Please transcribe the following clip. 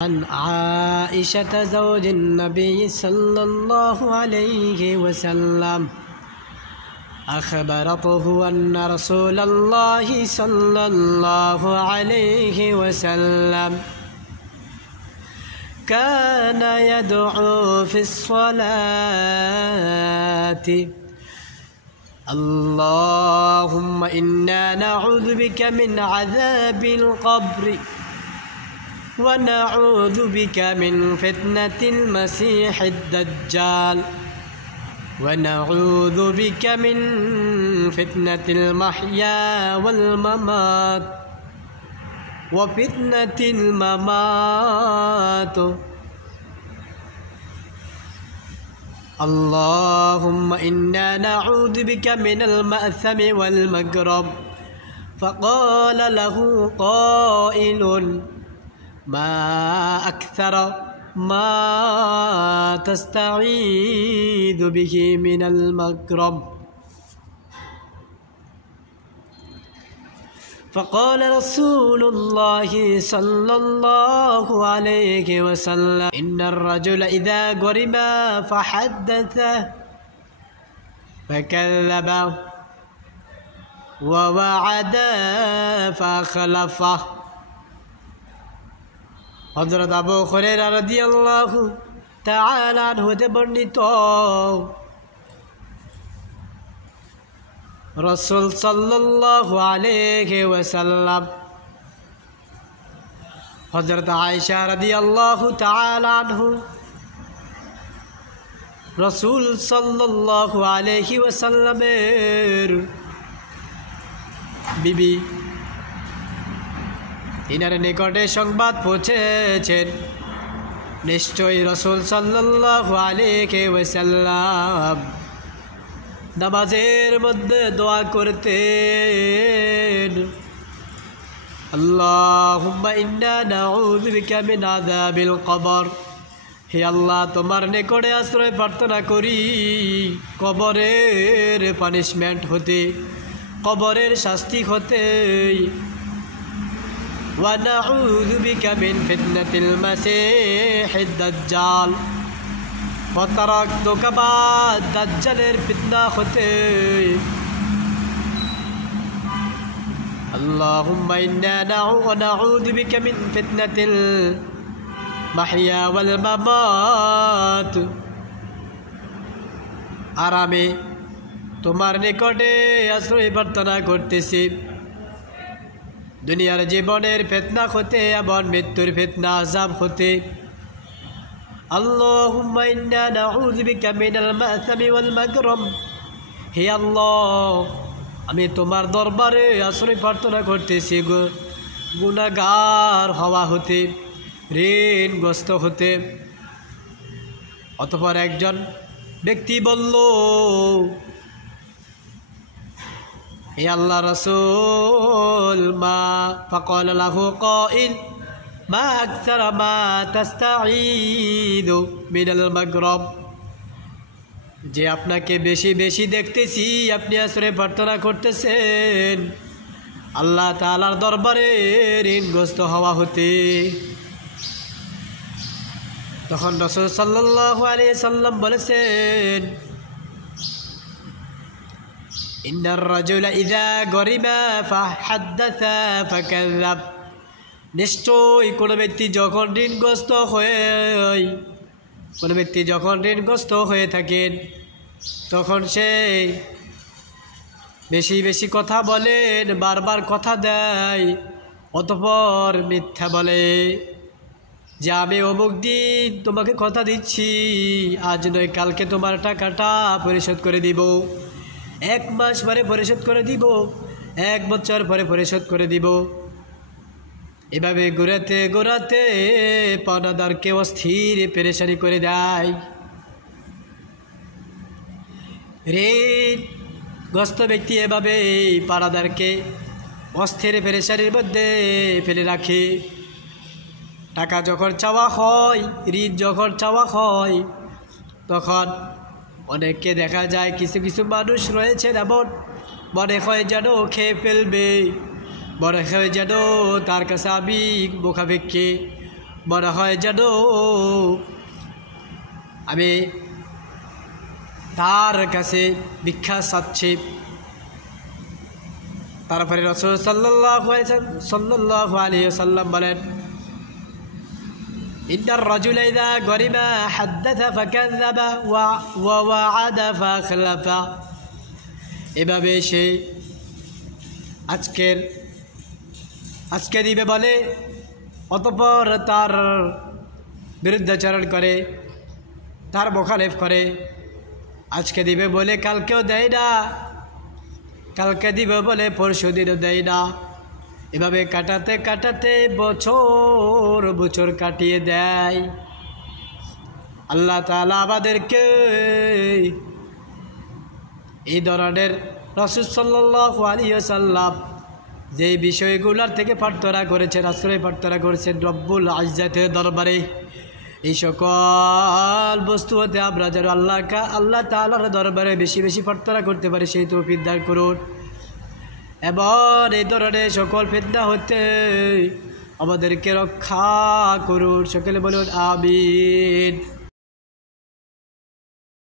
عن عائشة زوج النبي صلى الله عليه وسلم أخبرته أن رسول الله صلى الله عليه وسلم كان يدعو في الصلاة اللهم إنا نعوذ بك من عذاب القبر ونعوذ بك من فتنة المسيح الدجال ونعوذ بك من فتنة المحيا والممات وفتنة الممات اللهم إنا نعوذ بك من المأثم والمغرب فقال له قائل ما أكثر ما تستعيذ به من المكرم فقال رسول الله صلى الله عليه وسلم إن الرجل إذا غرم فحدث فكذب ووعد فخلف হযরত আবু হুরায়রা রাদিয়াল্লাহু তাআলা আনহু হতে বর্ণিত রাসূল সাল্লাল্লাহু আলাইহি ওয়াসাল্লাম হযরত আয়েশা রাদিয়াল্লাহু তাআলা আনহু রাসূল সাল্লাল্লাহু আলাইহি ওয়াসাল্লামের বিবি ইনার নিকটে সংবাদ পৌঁছেছেন নিশ্চয়ই রাসূল সাল্লাল্লাহু আলাইহি ওয়াসাল্লাম নামাজের মধ্যে দোয়া করতেন আল্লাহুম্মা ইন্না নাউযু বিকা মিন আযাবিল কবর হে আল্লাহ তোমার নিকটে আশ্রয় প্রার্থনা করি কবরের পানিশমেন্ট হতে কবরের শাস্তি হতে ونعوذ بك من فتنة المسيح الدجال وتركتك بعد دجال الفتنة خطي اللهم إنا نعوذ بك من فتنة المحيا والممات আরামে তোমার নিকটে আশ্রয় প্রার্থনা করতেছি দুনিয়ার জীবনের ফিতনা হতে এবং মৃত্যুর ফিতনা আযাব হতে আল্লাহুম্মা ইন্না নাউযু বিকা মিনাল মা'সামি ওয়াল মাগরাম হে আল্লাহ আমি তোমার দরবারে আশ্রয় প্রার্থনা করতেছি গুনাহগার হওয়া হতে ঋণগ্রস্ত হতে অতঃপর একজন ব্যক্তি বলল يا الله رسول ما فقال له قائل ما أكثر ما تستعيذ من المغرب যে আপনাকে বেশি বেশি দেখতেছি আপনি আশ্রয় প্রার্থনা করতেছেন আল্লাহ তাআলার দরবারে ঋণগ্রস্ত হওয়া হতে তখন রাসূল সাল্লাল্লাহু আলাইহি সাল্লাম বলেছেন إن الرجل إذا غرم فحدث فكذب নিশ্চয়ই কোন ব্যক্তি যখন ঋণগ্রস্ত হয়ে থাকেন তখন সে বেশি বেশি কথা বলেন বারবার কথা দেয় অতঃপর মিথ্যা বলে যে আমি অমুক দিন তোমাকে কথা দিচ্ছি আজ নয় কালকে তোমার টাকাটা পরিশোধ করে দিব 1 মাস পরে পরিশোধ করে দিব 1 বছর পরে পরিশোধ করে দিব এভাবে ঘুরাতে ঘুরাতে পাওনাদারকে অস্থির পেরেশানি করে দেয় ঋণগ্রস্ত ব্যক্তি এভাবে পাওনাদারকে অস্থির পেরেশানির মধ্যে ফেলে রাখে টাকা যখন চাওয়া হয় ঋণ যখন চাওয়া হয় তখন অনেককে দেখা যায় কিছু কিছু মানুষ রয়েছে এমন মনে হয় যেন খেয়ে ফেলবে মনে হয় যেন তার কাছে আমি মুখাপেক্ষী মনে হয় যেন আমি তার কাছে ভিক্ষা চাচ্ছি। তারপরে রাসূল সাল্লাল্লাহু আলাইহি ওয়াসাল্লাম বলেন, ইন্নার রাজুলা ইযা গরিমা হাদ্দাথা ফাকাযাবা ওয়া ওয়া'আদা ফাখলাফা। এভাবে সে আজকে দিবে বলে, অতঃপর তার বিরুদ্ধাচরণ করে, তার মোখালেফ করে। আজকে দিবে বলে কালকেও দেয় না, কালকে দিবে বলে পরশু দিনও দেয় না। এভাবে কাটাতে কাটাতে বছর বছর কাটিয়ে দেয়। আল্লাহ তাআলা আমাদেরকে এই ধরনের রাসূল সাল্লাল্লাহু আলাইহি ওয়াসাল্লাম যেই বিষয়গুলোর থেকে প্রার্থনা করেছেন, আশ্রয় প্রার্থনা করেছেন রব্বুল ইজ্জতের দরবারে, এই সকল বস্তু হতে আমরা যেন আল্লাহ তাআলার দরবারে বেশি বেশি প্রার্থনা করতে পারি, সেই তৌফিক দান করুন। এবং এই ধরনের সকল ফিতনা হতে আমাদেরকে রক্ষা করুন। সকলে বলুন আমিন।